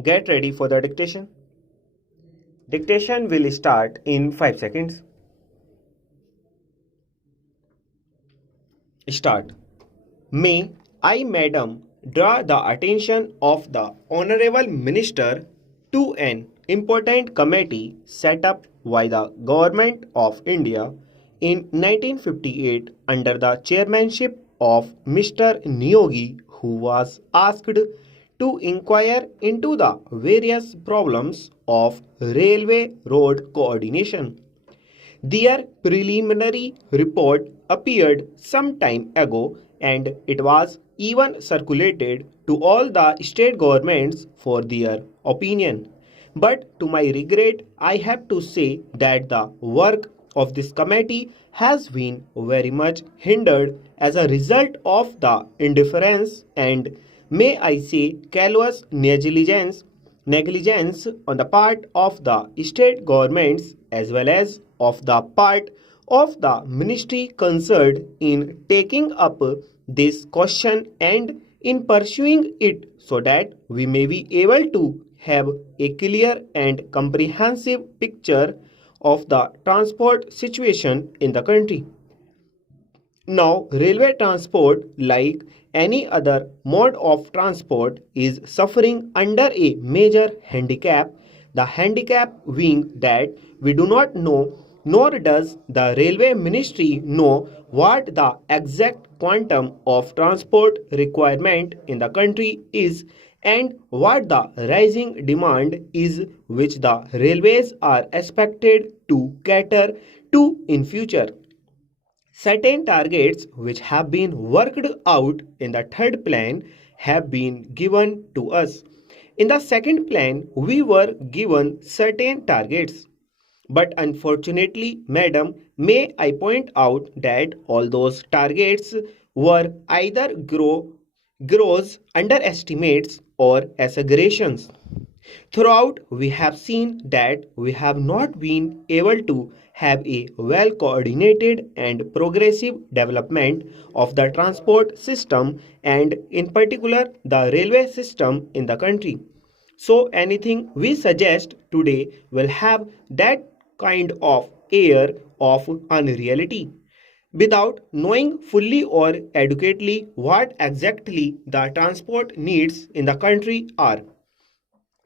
Get ready for the dictation. Dictation will start in 5 seconds. Start. May I, Madam, draw the attention of the Honorable Minister to an important committee set up by the Government of India in 1958 under the chairmanship of Mr. Niyogi, who was asked to inquire into the various problems of railway road coordination. Their preliminary report appeared some time ago and it was even circulated to all the state governments for their opinion. But to my regret, I have to say that the work of this committee has been very much hindered as a result of the indifference and, may I say, callous negligence on the part of the state governments as well as of the part of the ministry concerned in taking up this question and in pursuing it so that we may be able to have a clear and comprehensive picture of the transport situation in the country. Now, railway transport, like any other mode of transport, is suffering under a major handicap. The handicap being that we do not know, nor does the railway ministry know, what the exact quantum of transport requirement in the country is and what the rising demand is which the railways are expected to cater to in future. Certain targets which have been worked out in the third plan have been given to us. In the second plan, we were given certain targets. But unfortunately, madam, may I point out that all those targets were either gross underestimates or exaggerations. Throughout, we have seen that we have not been able to have a well coordinated and progressive development of the transport system and, in particular, the railway system in the country. So, anything we suggest today will have that kind of air of unreality. Without knowing fully or adequately what exactly the transport needs in the country are,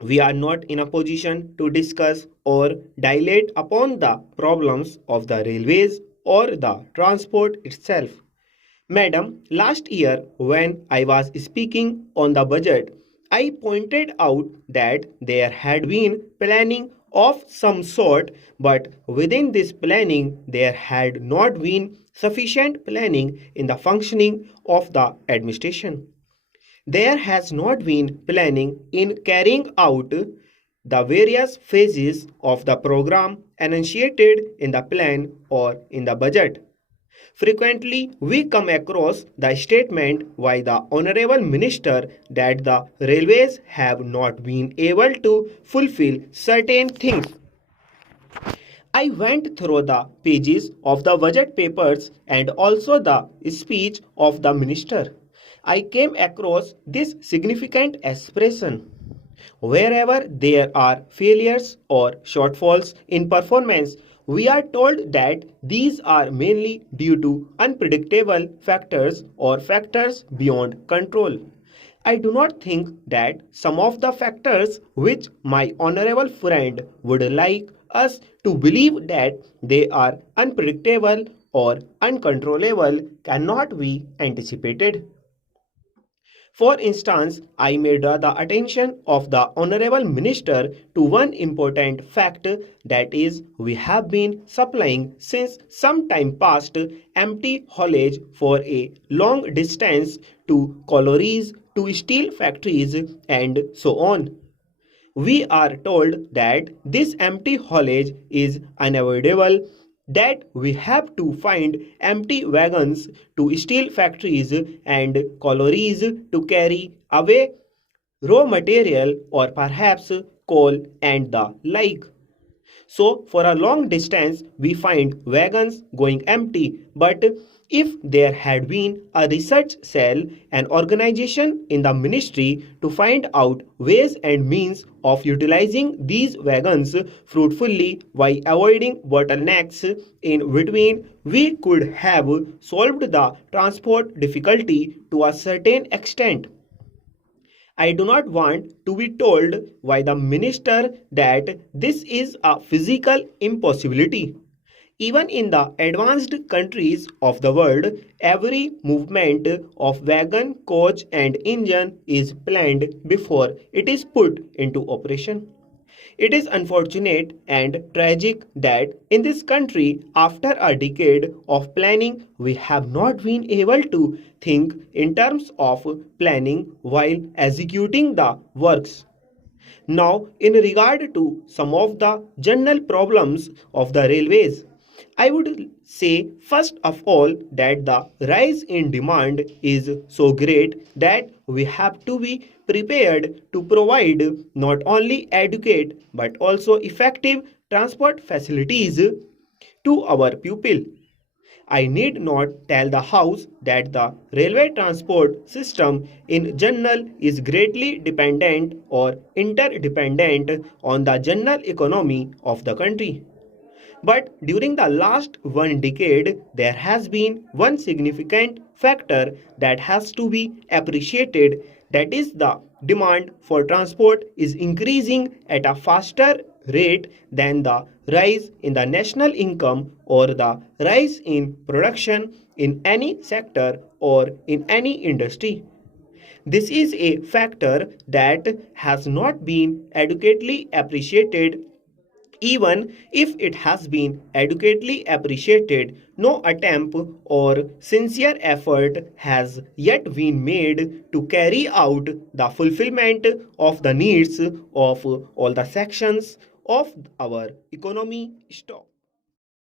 we are not in a position to discuss or dilate upon the problems of the railways or the transport itself. Madam, last year when I was speaking on the budget, I pointed out that there had been planning of some sort, but within this planning, there had not been sufficient planning in the functioning of the administration. There has not been planning in carrying out the various phases of the program enunciated in the plan or in the budget. Frequently, we come across the statement by the Honorable Minister that the railways have not been able to fulfill certain things. I went through the pages of the budget papers and also the speech of the minister. I came across this significant expression. Wherever there are failures or shortfalls in performance, we are told that these are mainly due to unpredictable factors or factors beyond control. I do not think that some of the factors which my honorable friend would like us to believe that they are unpredictable or uncontrollable cannot be anticipated. For instance, I may draw the attention of the Honorable Minister to one important fact, that is, we have been supplying since some time past empty haulage for a long distance to collieries, to steel factories, and so on. We are told that this empty haulage is unavoidable, that we have to find empty wagons to steel factories and collieries to carry away raw material or perhaps coal and the like. So, for a long distance, we find wagons going empty, but If there had been a research cell, an organization in the ministry to find out ways and means of utilizing these wagons fruitfully while avoiding bottlenecks in between, we could have solved the transport difficulty to a certain extent. I do not want to be told by the minister that this is a physical impossibility. Even in the advanced countries of the world, every movement of wagon, coach, and engine is planned before it is put into operation. It is unfortunate and tragic that in this country, after a decade of planning, we have not been able to think in terms of planning while executing the works. Now, in regard to some of the general problems of the railways, I would say first of all that the rise in demand is so great that we have to be prepared to provide not only adequate but also effective transport facilities to our pupil. I need not tell the House that the railway transport system in general is greatly dependent or interdependent on the general economy of the country. But during the last one decade, there has been one significant factor that has to be appreciated, that is the demand for transport is increasing at a faster rate than the rise in the national income or the rise in production in any sector or in any industry. This is a factor that has not been adequately appreciated. Even if it has been adequately appreciated, no attempt or sincere effort has yet been made to carry out the fulfillment of the needs of all the sections of our economy stock.